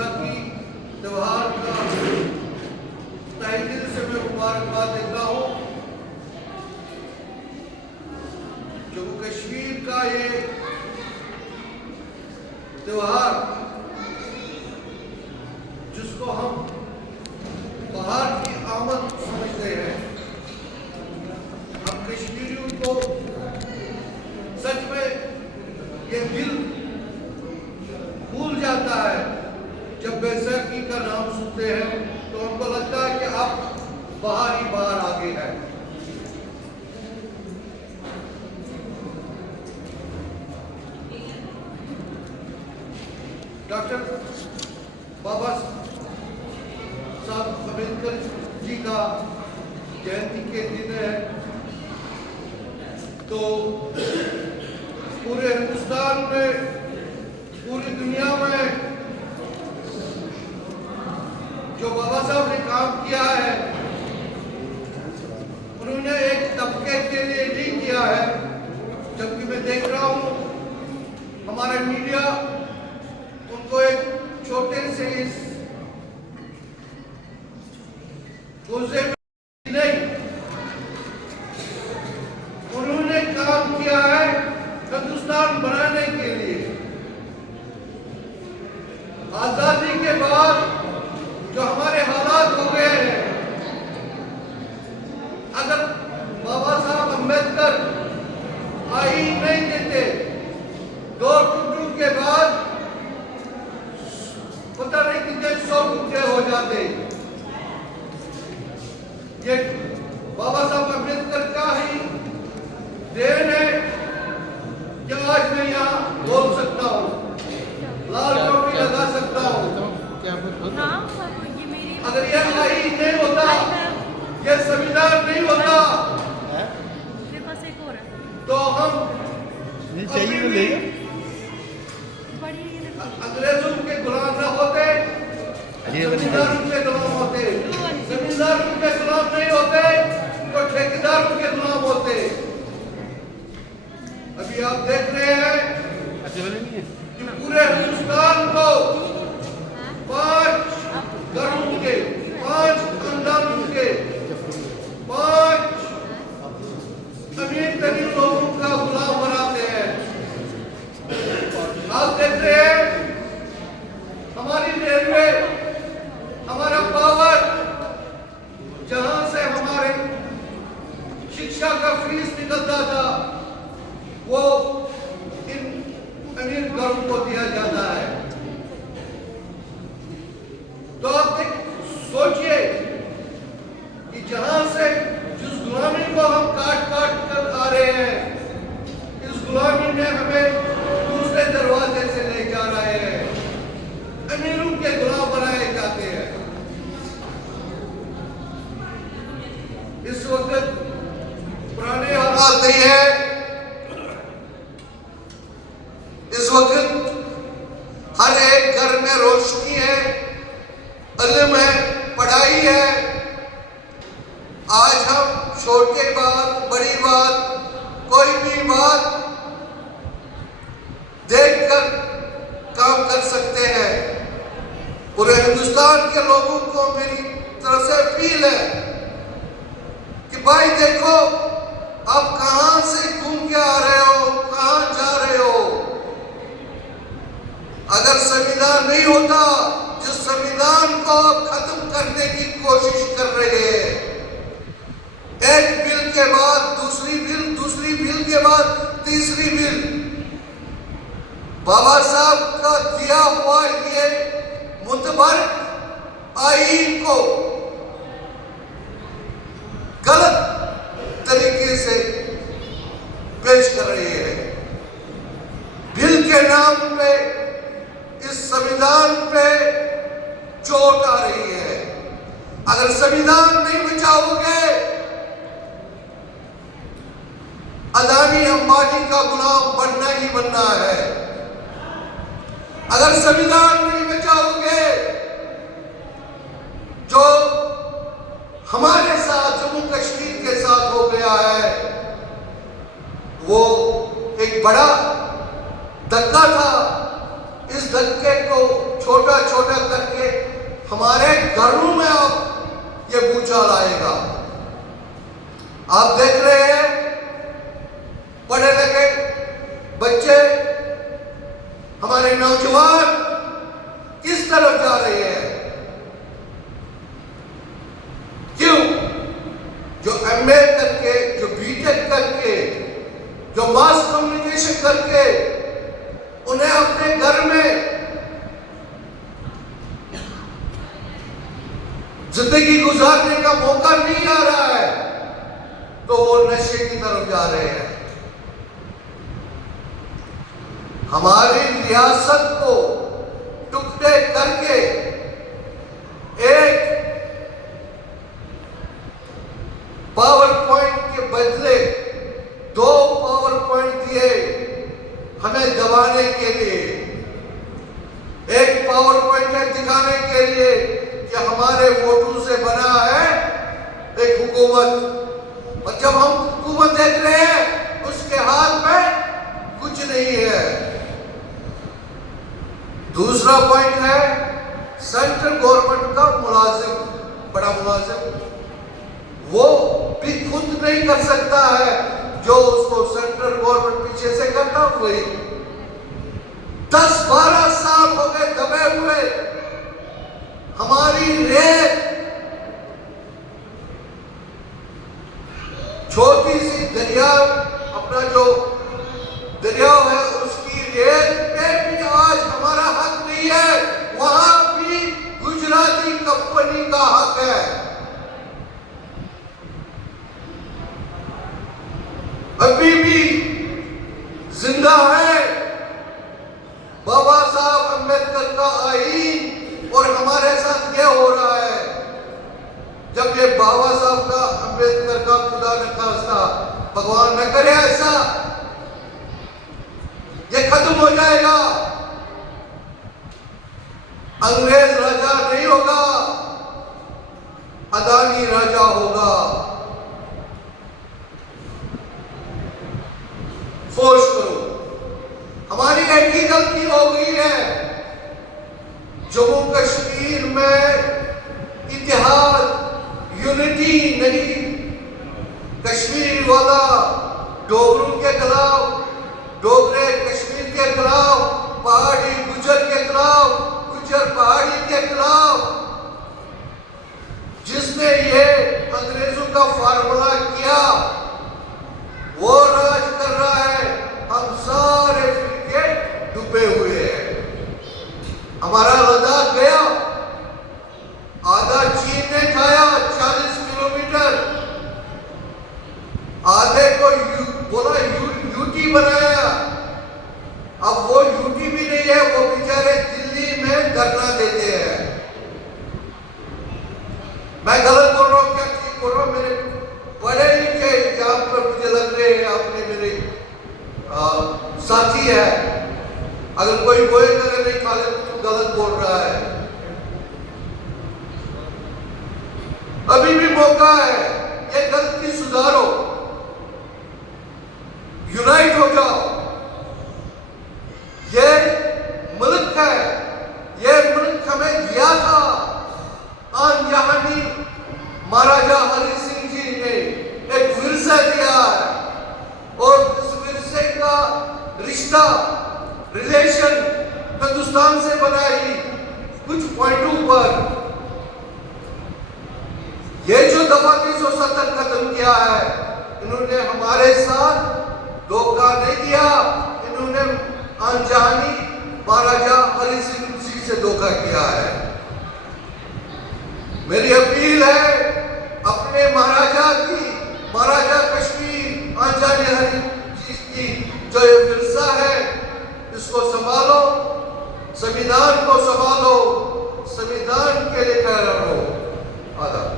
बैसाखी त्योहार का तहे दिल से मैं मुबारकबाद देता हूँ। जम्मू कश्मीर का ये त्योहार जिसको हम बाहर की आमद समझते हैं, हम कश्मीरियों को सच में ये दिल भूल जाता है। जब बैसाखी का नाम सुनते हैं तो हमको लगता है कि अब बाहर ही बाहर आगे है। डॉक्टर बाबा साहब अम्बेडकर जी का जयंती के दिन है, तो पूरे हिंदुस्तान में, पूरी दुनिया में जो बाबा साहब ने काम किया है, उन्होंने एक तबके के लिए नहीं किया है। जबकि मैं देख रहा हूँ हमारा मीडिया उनको एक छोटे से इस गुस्से में नहीं, उन्होंने काम किया है हिंदुस्तान बनाने के लिए। आजादी के बाद जो हमारे हालात हो गए हैं, अगर बाबा साहब अम्बेडकर आईन नहीं देते, दो टुकड़ों के बाद पता नहीं कितने 100 टुकड़े हो जाते। ये बाबा साहब अम्बेडकर का ही देन है कि आज मैं यहाँ बोल सकता हूँ, लाल टोपी लगा सकता हूँ। अगर ये आईन नहीं होता, ये संविधान नहीं होता, तो हम अभी भी अंग्रेजों के गुलाम न होते, जमींदारों के गुलाम होते। जमींदारों के गुलाम नहीं होते तो ठेकेदारों के गुलाम होते। अभी आप देख रहे हैं कि पूरे हिंदुस्तान को 5 घरों के, 5 खानदानों के, 5 अमीर तरीन लोगों का गुलाम बनाते हैं। आप देख रहे हैं हमारी रेलवे, हमारा पावर, जहां से हमारे शिक्षा का फीस निकलता था, वो इन अमीर घरों को दिया जाता है। तो आप सोचिए कि जहां से जिस गुलामी को हम काट काट कर आ रहे हैं, इस गुलामी ने हमें दूसरे दरवाजे से ले जा रहे हैं, अमीरों के गुलाम बनाए जाते हैं। इस वक्त पुराने हालात नहीं है, इस वक्त हर एक घर में रोशनी है, इल्म है, पढ़ाई है। आज हम छोटी बात, बड़ी बात, कोई भी बात देखकर काम कर सकते हैं। पूरे हिंदुस्तान के लोगों को मेरी तरफ से अपील है कि भाई देखो, आप कहां से घूम के आ रहे हो, कहां जा रहे हो। अगर संविधान नहीं होता, जिस संविधान को आप खत्म करने की कोशिश कर रहे हैं, एक बिल के बाद दूसरी बिल, दूसरी बिल के बाद तीसरी बिल, बाबा साहब का दिया हुआ ये मुतबर आईन को गलत तरीके से पेश कर रहे हैं। बिल के नाम पे, इस संविधान पे चोट आ रही है। अगर संविधान नहीं बचाओगे, अदानी अंबानी का गुलाम बनना ही बनना है। अगर संविधान नहीं बचाओगे, जो हमारे साथ जम्मू कश्मीर के साथ हो गया है, वो एक बड़ा धक्का था। इस धक्के को छोटा छोटा करके हमारे घरों में अब ये भूचाल आएगा। आप देख रहे हैं पढ़े लिखे बच्चे, हमारे नौजवान किस तरफ जा रहे हैं। क्यों? जो एमए करके, जो बीटेक करके, जो मास कम्युनिकेशन करके उन्हें अपने घर में जिंदगी गुजारने का मौका नहीं आ रहा है, तो वो नशे की तरफ जा रहे हैं। हमारी रियासत को टुकड़े करके एक पावर पॉइंट के बदले 2 पावर पॉइंट दिए हमें दबाने के लिए। एक पावर पॉइंट है दिखाने के लिए कि हमारे वोटों से बना है एक हुकूमत, और जब हम हुकूमत देख रहे हैं उसके हाथ में कुछ नहीं है। दूसरा पॉइंट है सेंट्रल गवर्नमेंट का मुलाजिम, बड़ा मुलाजिम, वो भी खुद नहीं कर सकता है जो उसको सेंट्रल गवर्नमेंट पीछे से करता। वही 10-12 साल हो गए दबे हुए। हमारी रेत, छोटी सी दरिया, अपना जो दरिया है उसकी रेत पे भी आज हमारा हक नहीं है, वहां भी गुजराती कंपनी का हक है। अभी भी जिंदा है बाबा साहब अम्बेडकर का आईन, और हमारे साथ ये हो रहा है। जब ये बाबा साहब का, अम्बेडकर का, खुदा न खास्ता, भगवान न करे ऐसा, ये खत्म हो जाएगा। अंग्रेज राजा नहीं होगा, अदानी राजा होगा। फोर्स करो। हमारी एक ही गलती हो गई है, जम्मू कश्मीर में इतिहाद, यूनिटी नहीं। कश्मीर वाला डोगरों के खिलाफ, डोगरे कश्मीर के खिलाफ, पहाड़ी गुजर के खिलाफ, गुजर पहाड़ी के खिलाफ, जिसने ये अंग्रेजों का फार्मूला किया वो राज कर रहा है। हम सारे फिरके डूबे हुए हैं। हमारा लद्दाख गया, आधा चीन ने खाया 40 किलोमीटर, आधे को बोला यूटी बनाया। अब वो यूटी भी नहीं है, वो बेचारे दिल्ली में धरना देते हैं। मैं गलत बोल रहा हूँ क्या ठीक बोल रहा हूँ? मेरे पढ़े लिखे यहाँ पर मुझे लग रहे हैं, अपने मेरे साथी है, अगर कोई बोलेगा अगर नहीं खाले तो गलत बोल रहा है। अभी भी मौका है, ये गलती सुधारो, यूनाइट हो जाओ। ये मुल्क है, ये मुल्क हमें दिया था आन जहानी महाराजा हरि सिंह जी ने एक विरसा दिया है, और उस विरसे का रिश्ता, रिलेशन हिंदुस्तान से बनाई कुछ पॉइंटों पर। ये जो दफा 370 खत्म किया है, इन्होंने हमारे साथ धोखा नहीं दिया, इन्होंने अनजानी महाराजा हरि सिंह जी से धोखा किया है। मेरी अपील है अपने महाराजा की, महाराजा कश्मीर अनजानी हरि जी की जो ये विरसा है, इसको संभालो, संविधान को संभालो, संविधान के लिए खड़ा रहो। आदाब।